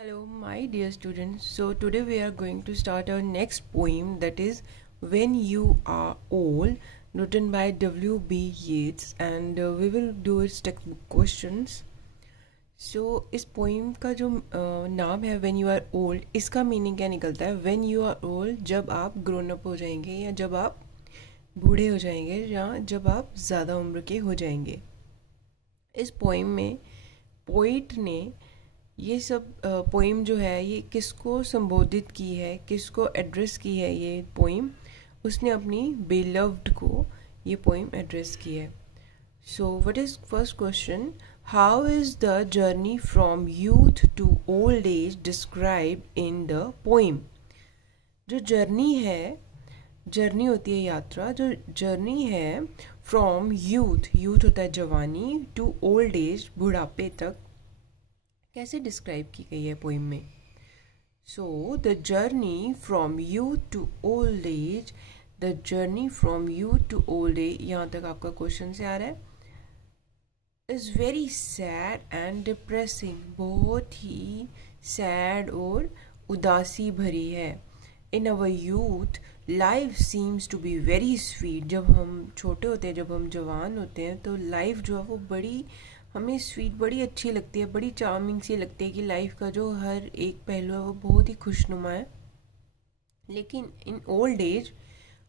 Hello, my dear students. So, today we are going to start our next poem, that is When You Are Old, written by W.B. Yeats, and we will do its textbook questions. So, इस poem का जो नाम है When You Are Old, इसका meaning क्या निकलता है? When You Are Old, जब आप ग्रोन अप हो जाएंगे या जब आप बूढ़े हो जाएंगे या जब आप ज़्यादा उम्र के हो जाएंगे। इस पोइम में पोइट ने ये सब पोइम जो है ये किसको संबोधित की है, किसको एड्रेस की है ये पोइम? उसने अपनी बेलव्ड को ये पोइम एड्रेस की है। So what is first question? How is the journey from youth to old age describe in the poem? जो जर्नी है, जर्नी होती है यात्रा, जो जर्नी है फ्रॉम यूथ, यूथ होता है जवानी, टू ओल्ड एज बुढ़ापे तक, कैसे डिस्क्राइब की गई है पोइम में? So the journey from youth to old age, the journey from youth to old age, यहाँ तक आपका क्वेश्चन से आ रहा है, is very sad and depressing, बहुत ही सैड और उदासी भरी है। In our youth life seems to be very sweet, जब हम छोटे होते हैं, जब हम जवान होते हैं तो लाइफ जो है वो बड़ी हमें स्वीट, बड़ी अच्छी लगती है, बड़ी चार्मिंग सी लगती है कि लाइफ का जो हर एक पहलू है वो बहुत ही खुशनुमा है। लेकिन in old age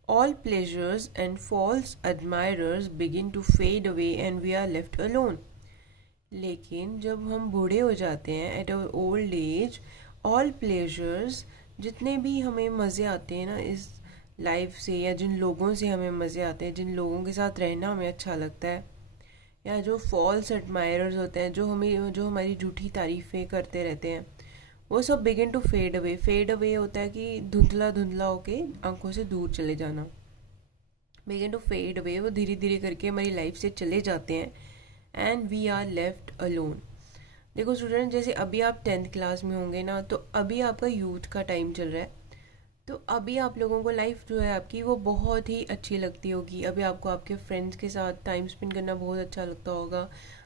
all pleasures and false admirers begin to fade away and we are left alone. लेकिन जब हम बूढ़े हो जाते हैं, at our old age all pleasures, जितने भी हमें मज़े आते हैं ना इस लाइफ से, या जिन लोगों से हमें मज़े आते हैं, जिन लोगों के साथ रहना हमें अच्छा लगता है, या जो फॉल्स एडमायरर्स होते हैं, जो हमारी झूठी तारीफ़ें करते रहते हैं, वो सब begin to fade away. Fade away होता है कि धुंधला धुंधला होके आंखों से दूर चले जाना। बिगिन टू फेड अवे, वो धीरे धीरे करके हमारी लाइफ से चले जाते हैं, and we are left alone. देखो स्टूडेंट, जैसे अभी आप 10th क्लास में होंगे ना, तो अभी आपका यूथ का टाइम चल रहा है, तो अभी आप लोगों को लाइफ जो है आपकी वो बहुत ही अच्छी लगती होगी। अभी आपको आपके फ्रेंड्स के साथ टाइम स्पेंड करना बहुत अच्छा लगता होगा।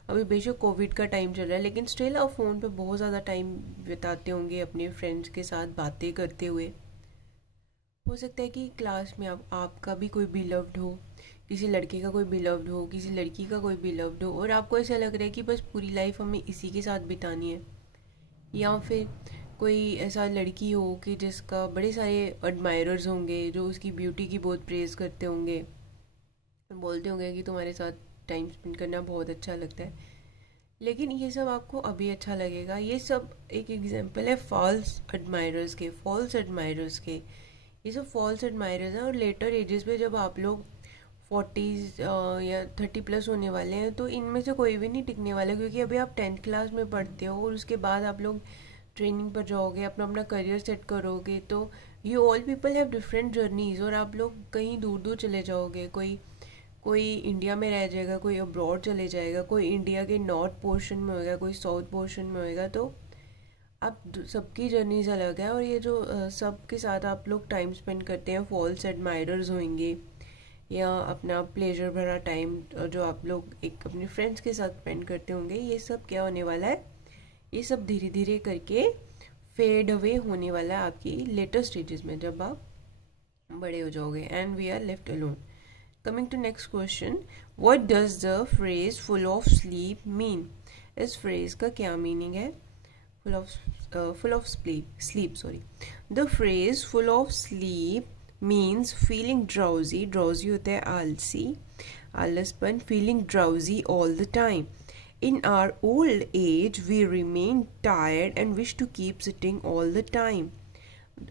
अभी बेशक कोविड का टाइम चल रहा है, लेकिन स्टिल आप फ़ोन पे बहुत ज़्यादा टाइम बिताते होंगे अपने फ्रेंड्स के साथ बातें करते हुए। हो सकता है कि क्लास में आपका भी कोई बिलव्ड हो, किसी लड़के का कोई बिलव्ड हो, किसी लड़की का कोई बिलव्ड हो, और आपको ऐसा लग रहा है कि बस पूरी लाइफ हमें इसी के साथ बितानी है। या फिर कोई ऐसा लड़की हो कि जिसका बड़े सारे एडमायरर्स होंगे, जो उसकी ब्यूटी की बहुत प्रेज़ करते होंगे, बोलते होंगे कि तुम्हारे साथ टाइम स्पेंड करना बहुत अच्छा लगता है। लेकिन ये सब आपको अभी अच्छा लगेगा। ये सब एक एग्जांपल है फॉल्स एडमायरर्स के। ये सब फॉल्स एडमायरर्स हैं, और लेटर एजेस पे जब आप लोग 40s या 30 प्लस होने वाले हैं, तो इनमें से कोई भी नहीं टिकने वाला, क्योंकि अभी आप 10th क्लास में पढ़ते हो और उसके बाद आप लोग ट्रेनिंग पर जाओगे, अपना अपना करियर सेट करोगे, तो you all people have different journeys, और आप लोग कहीं दूर दूर चले जाओगे। कोई कोई इंडिया में रह जाएगा, कोई अब्रॉड चले जाएगा, कोई इंडिया के नॉर्थ पोर्शन में होएगा, कोई साउथ पोर्शन में होएगा। तो आप सबकी जर्नीज अलग है, और ये जो सबके साथ आप लोग टाइम स्पेंड करते हैं, फॉल्स एडमायरर्स होंगे, या अपना प्लेजर भरा टाइम जो आप लोग एक अपने फ्रेंड्स के साथ स्पेंड करते होंगे, ये सब क्या होने वाला है? ये सब धीरे धीरे करके फेड अवे होने वाला है आपकी लेटर स्टेजेस में, जब आप बड़े हो जाओगे, and we are left alone. Coming to next question, what does the phrase full of sleep mean? इस फ्रेज का क्या मीनिंग है? Full of sleep sorry. The phrase full of sleep means feeling drowsy, drowsy होता है आलसी, आलसपन, feeling drowsy all the time. In our old age, we remain tired and wish to keep sitting all the time.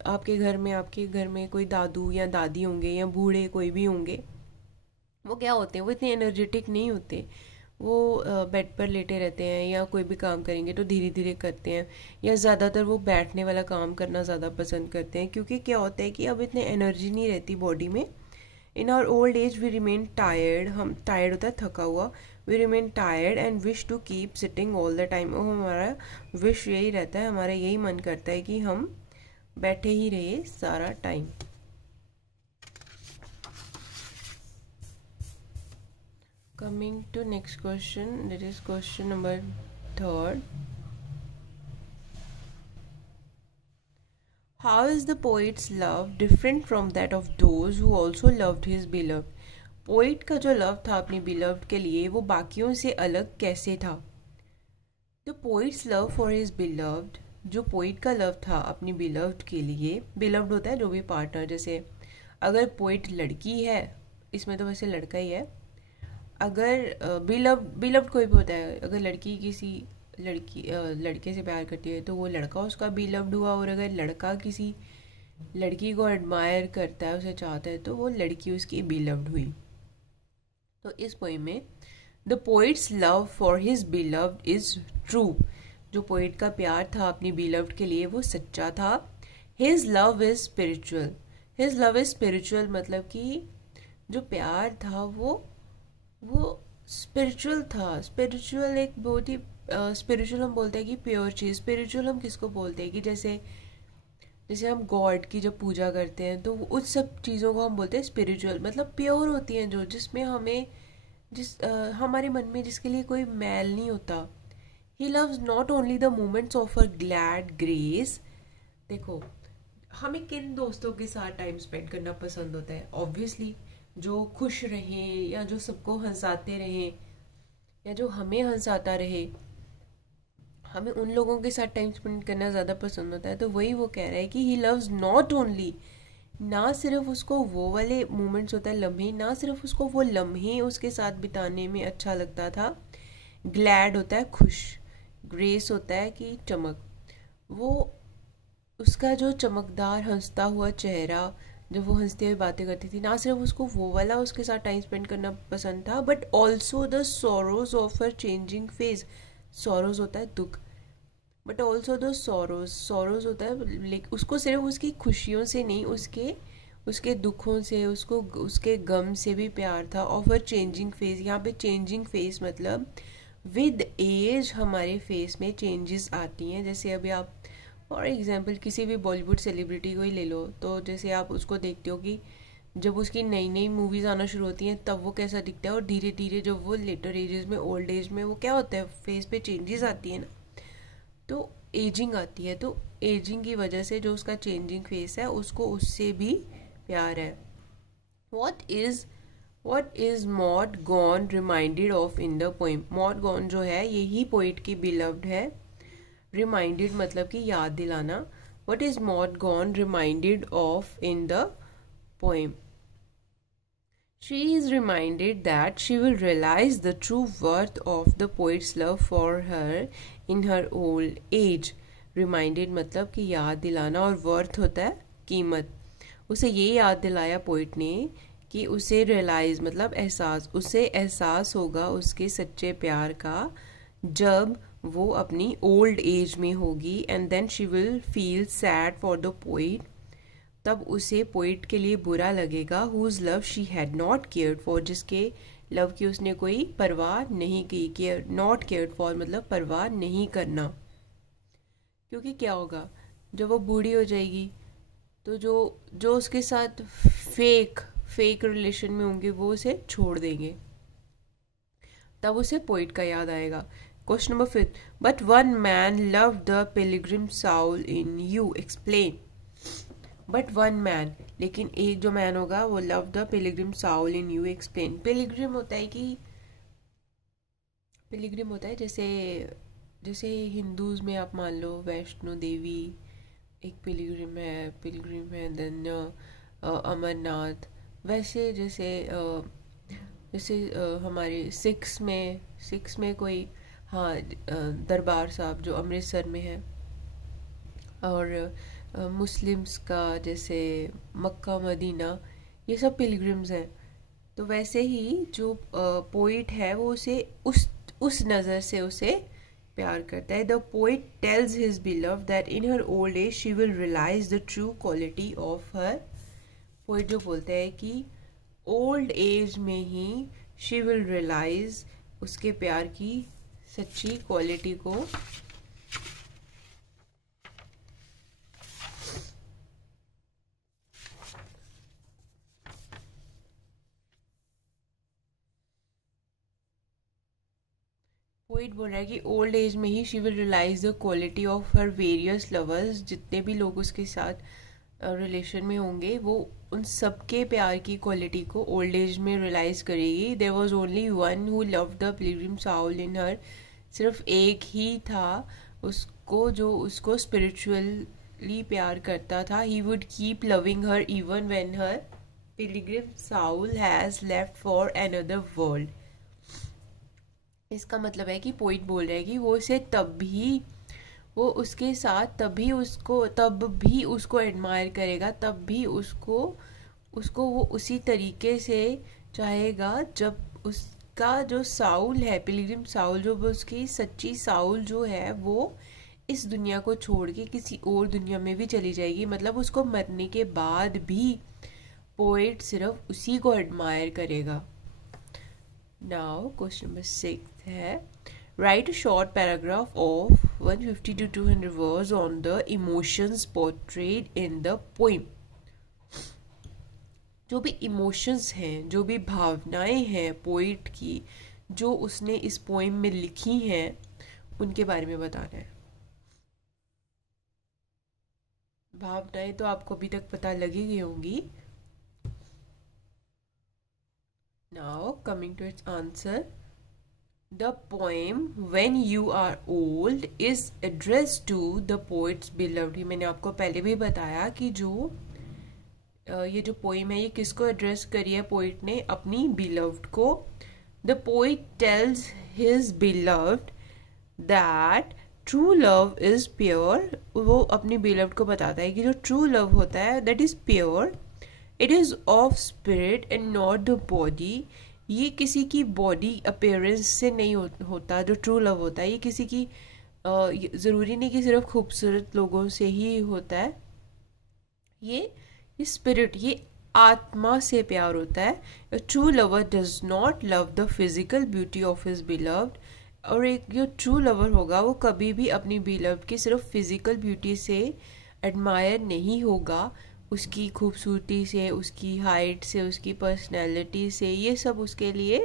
आपके घर में कोई दादू या दादी होंगे, या बूढ़े कोई भी होंगे, वो क्या होते हैं, वो इतने एनर्जेटिक नहीं होते। वो बेड पर लेटे रहते हैं, या कोई भी काम करेंगे तो धीरे धीरे करते हैं, या ज़्यादातर वो बैठने वाला काम करना ज़्यादा पसंद करते हैं, क्योंकि क्या होता है कि अब इतने एनर्जी नहीं रहती बॉडी में। In our old age we remain tired, हम टायर्ड होता है थका हुआ, we remain tired and wish to keep sitting all the time. और हमारा विश यही रहता है, हमारा यही मन करता है कि हम बैठे ही रहे सारा time. Coming to next question, that is question number 3rd। How is the poet's love different from that of those who also loved his beloved. Poet का जो लव था अपनी बिलव्ड के लिए वो बाकियों से अलग कैसे था। The poet's love for his beloved, जो पोइट का लव था अपनी बिलव्ड के लिए, बिलव्ड होता है जो भी पार्टनर, जैसे अगर पोइट लड़की है, इसमें तो वैसे लड़का ही है, अगर बिलव्ड बिलव्ड कोई भी होता है, अगर लड़की किसी लड़के से प्यार करती है तो वो लड़का उसका बिलव्ड हुआ, और अगर लड़का किसी लड़की को एडमायर करता है, उसे चाहता है, तो वो लड़की उसकी बिलव्ड हुई। तो इस पोइम में the poet's love for his beloved is true, जो पोइट का प्यार था अपनी बिलव्ड के लिए वो सच्चा था। His love is spiritual, his love is spiritual मतलब कि जो प्यार था वो स्पिरिचुअल था। स्पिरिचुअल एक बहुत ही स्पिरिचुअल हम बोलते हैं कि प्योर चीज़। स्पिरिचुअल हम किसको बोलते हैं कि जैसे जैसे हम गॉड की जब पूजा करते हैं तो उस सब चीज़ों को हम बोलते हैं स्पिरिचुअल, मतलब प्योर होती हैं, जो जिसमें हमें हमारे मन में जिसके लिए कोई मैल नहीं होता। He loves not only the moments of a glad grace. देखो, हमें किन दोस्तों के साथ टाइम स्पेंड करना पसंद होता है? ऑब्वियसली जो खुश रहें या जो सबको हंसाते रहें या जो हमें हंसाता रहे, हमें उन लोगों के साथ टाइम स्पेंड करना ज़्यादा पसंद होता है। तो वही वो कह रहा है कि ही लव्स नॉट ओनली, ना सिर्फ उसको वो वाले मोमेंट्स होता है लम्हे, ना सिर्फ उसको वो लम्हे उसके साथ बिताने में अच्छा लगता था। ग्लैड होता है खुश, ग्रेस होता है कि चमक, वो उसका जो चमकदार हंसता हुआ चेहरा, जब वो हंसते हुए बातें करती थी, ना सिर्फ उसको वो वाला उसके साथ टाइम स्पेंड करना पसंद था, but also the sorrows of her changing phase. Sorrows होता है दुख, but also the sorrows, sorrows होता है उसको सिर्फ उसकी खुशियों से नहीं, उसके उसके दुखों से, उसको उसके गम से भी प्यार था। ऑफ हर चेंजिंग फेस, यहाँ पे चेंजिंग फेस मतलब विद एज हमारे फेस में चेंजेस आती हैं। जैसे अभी आप फॉर एग्जांपल किसी भी बॉलीवुड सेलिब्रिटी को ही ले लो, तो जैसे आप उसको देखते हो कि जब उसकी नई नई मूवीज़ आना शुरू होती हैं तब वो कैसा दिखता है, और धीरे धीरे जब वो लेटर एजेस में, ओल्ड एज में, वो क्या होता है, फेस पे चेंजेस आती है ना, तो एजिंग आती है। तो एजिंग की वजह से जो उसका चेंजिंग फेस है उसको उससे भी प्यार है। What is mod gone reminded of in the poem. Mod gone जो है यही पोइट की बिलव्ड है। रिमाइंडेड मतलब कि याद दिलाना। What is mod gone reminded of in the poem. She is reminded that she will realize the true worth of the poet's love for her in her old age. Reminded मतलब कि याद दिलाना, और worth होता है कीमत। उसे ये याद दिलाया पोइट ने कि उसे रियलाइज मतलब एहसास, उसे एहसास होगा उसके सच्चे प्यार का जब वो अपनी ओल्ड एज में होगी। And then she will feel sad for the poet, तब उसे पोइट के लिए बुरा लगेगा। Whose love she had not cared for, जिसके लव की उसने कोई परवाह नहीं की। केयर, नॉट केयर्ड फॉर मतलब परवाह नहीं करना। क्योंकि क्या होगा जब वो बूढ़ी हो जाएगी तो जो जो उसके साथ फेक रिलेशन में होंगे वो उसे छोड़ देंगे, तब उसे पोइट का याद आएगा। Question number 5, but one man love the pilgrim soul in you, explain. But one man, लेकिन एक जो मैन होगा वो love the pilgrim soul in you, explain. Pilgrim होता है कि पिलग्रिम होता है जैसे जैसे हिंदूज में आप मान लो वैष्णो देवी एक पिलग्रिम है देन अमरनाथ। वैसे जैसे जैसे हमारे सिक्स में कोई, हाँ, दरबार साहब जो अमृतसर में है, और मुस्लिम्स का जैसे मक्का मदीना, ये सब पिलग्रिम्स हैं। तो वैसे ही जो पोइट है वो उसे उस नज़र से उसे प्यार करता है। The poet tells his beloved that in her old age she will realise the true quality of her. Poet जो बोलता है कि ओल्ड एज में ही शी विल रियलाइज उसके प्यार की सच्ची क्वालिटी को। पोइट बोल रहा है कि ओल्ड एज में ही she will realise the quality of her various lovers, जितने भी लोग उसके साथ रिलेशन में होंगे वो उन सबके प्यार की क्वालिटी को ओल्ड एज में रियलाइज करेगी. There was only one who loved the pilgrim soul in her. सिर्फ एक ही था उसको जो उसको स्पिरिचुअली प्यार करता था. He would keep loving her even when her Pilgrim Saul has left for another world. इसका मतलब है कि पोइट बोल रहा है कि वो उसे वो उसके साथ तब भी उसको एडमायर करेगा, तब भी उसको वो उसी तरीके से चाहेगा जब उसका जो साउल है, पिलग्रिम साउल, जो उसकी सच्ची साउल जो है वो इस दुनिया को छोड़ के किसी और दुनिया में भी चली जाएगी. मतलब उसको मरने के बाद भी पोइट सिर्फ उसी को एडमायर करेगा. नाउ क्वेश्चन नंबर 6 है, right a short paragraph of 150 to 200 words on the emotions portrayed in the poem. जो भी इमोशंस हैं, जो भी भावनाएं हैं पोइट की जो उसने इस पोइम में लिखी हैं, उनके बारे में बताना है. भावनाएं तो आपको अभी तक पता लगी गई होंगी. Now coming to its answer, the poem When You Are Old is addressed to the poet's beloved. ये मैंने आपको पहले भी बताया कि ये जो पोइम है ये किसको एड्रेस करी है पोइट ने, अपनी बिलव्ड को. The poet tells his beloved that true love is pure. वो अपनी बिलव्ड को बताता है कि जो ट्रू लव होता है that is pure. It is of spirit and not the body. ये किसी की बॉडी अपीयरेंस से नहीं होता. जो ट्रू लव होता है ये किसी की ज़रूरी नहीं कि सिर्फ खूबसूरत लोगों से ही होता है. ये स्पिरिट, ये आत्मा से प्यार होता है. A true lover does not love the physical beauty of his beloved. और एक जो ट्रू लवर होगा वो कभी भी अपनी बिलव्ड की सिर्फ फिजिकल ब्यूटी से एडमायर नहीं होगा, उसकी खूबसूरती से, उसकी हाइट से, उसकी पर्सनैलिटी से. ये सब उसके लिए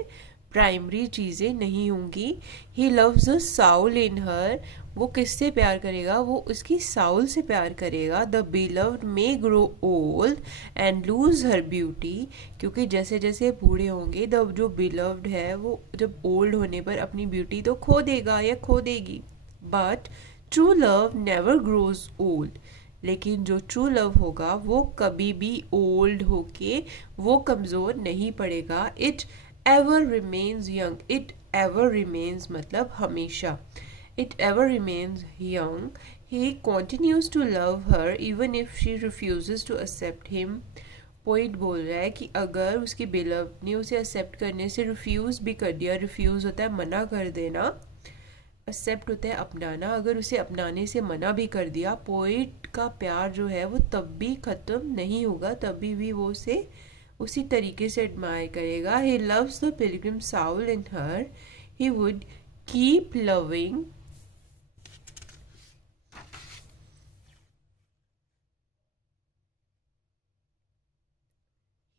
प्राइमरी चीज़ें नहीं होंगी. He loves the Saul in हर. वो किससे प्यार करेगा? वो उसकी साउल से प्यार करेगा. The beloved may grow old and lose her beauty. क्योंकि जैसे जैसे बूढ़े होंगे तब जो बिलव्ड है वो जब ओल्ड होने पर अपनी ब्यूटी तो खो देगा या खो देगी. But true love never grows old. लेकिन जो ट्रू लव होगा वो कभी भी ओल्ड होके वो कमज़ोर नहीं पड़ेगा. It ever remains young. It ever remains मतलब हमेशा. It ever remains young. He continues to love her even if she refuses to accept him. Poet बोल रहा है कि अगर उसकी बिलव्ड ने उसे एक्सेप्ट करने से रिफ्यूज़ भी कर दिया, रिफ्यूज़ होता है मना कर देना, एक्सेप्ट होता है अपनाना, अगर उसे अपनाने से मना भी कर दिया, पोइट का प्यार जो है वो तब भी ख़त्म नहीं होगा. तभी भी वो उसे उसी तरीके से एडमायर करेगा. He loves the pilgrim soul in her. He would keep loving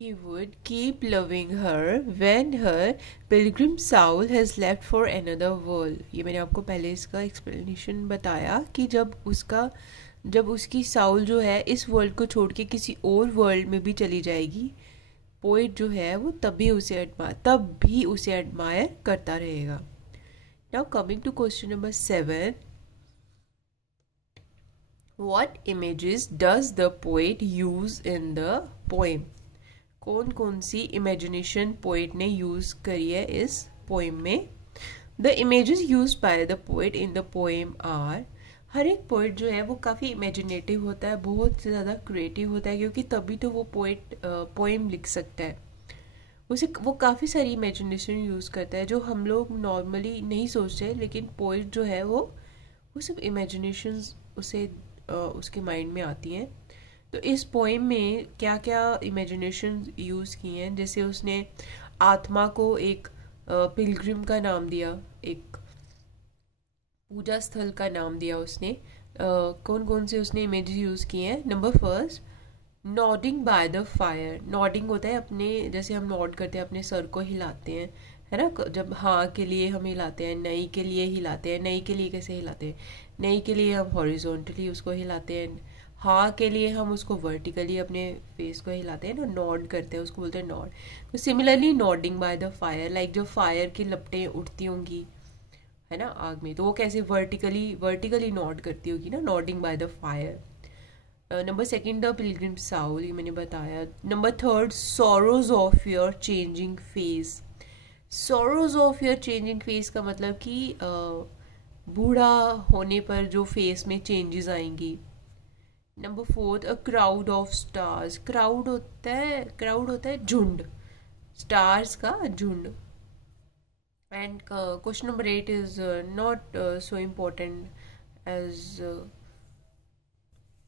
He would keep loving her when her pilgrim soul has left for another world. ये मैंने आपको पहले इसका एक्सप्लेनेशन बताया कि जब उसकी साउल जो है इस वर्ल्ड को छोड़ के किसी और वर्ल्ड में भी चली जाएगी, पोइट जो है वो तब भी उसे एडमायर करता रहेगा. Now coming to question number 7. What images does the poet use in the poem? कौन कौन सी इमेजिनेशन पोइट ने यूज़ करी है इस पोइम में. The images use by the poet in the poem are. हर एक पोइट जो है वो काफ़ी इमेजिनेटिव होता है, बहुत ज़्यादा क्रिएटिव होता है, क्योंकि तभी तो वो पोइट पोइम लिख सकता है. वो काफ़ी सारी इमेजिनेशन यूज़ करता है जो हम लोग नॉर्मली नहीं सोचते, लेकिन पोइट जो है वो सब इमेजिनेशंस उसके माइंड में आती हैं. तो इस पोइम में क्या क्या इमेजिनेशन यूज़ की हैं, जैसे उसने आत्मा को एक पिलग्रिम का नाम दिया, एक पूजा स्थल का नाम दिया उसने. कौन कौन से उसने इमेजेस यूज़ किए हैं. Number 1, nodding by the fire. Nodding होता है अपने, जैसे हम नॉड करते हैं अपने सर को हिलाते हैं, है ना। जब हाँ के लिए हम हिलाते हैं, नहीं के लिए हिलाते हैं। नहीं के लिए कैसे हिलाते हैं? नहीं के लिए हम हॉरिजॉन्टली उसको हिलाते हैं, हाँ के लिए हम उसको वर्टिकली अपने फेस को हिलाते हैं ना, नॉड करते हैं, उसको बोलते हैं नॉड। तो similarly nodding by the fire, like जब फायर की लपटें उठती होंगी है ना आग में, तो वो कैसे वर्टिकली वर्टिकली नॉड करती होगी ना, nodding by the fire. Number second the pilgrim Saul, ये मैंने बताया। Number third sorrows of your changing face. Sorrows of your changing face का मतलब कि बूढ़ा होने पर जो फेस में चेंजेस आएंगी। Number fourth a crowd of stars. Crowd होता है झुंड, स्टार्स का झुंड। And question number 8 is not so important as,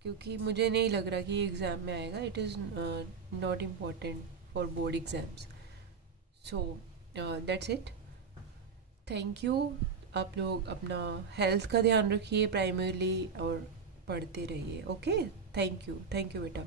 क्योंकि मुझे नहीं लग रहा कि ये एग्ज़ाम में आएगा। It is not important for board exams. So that's it, thank you. आप लोग अपना हेल्थ का ध्यान रखिए प्राइमरली और पढ़ते रहिए। ओके, थैंक यू बेटा।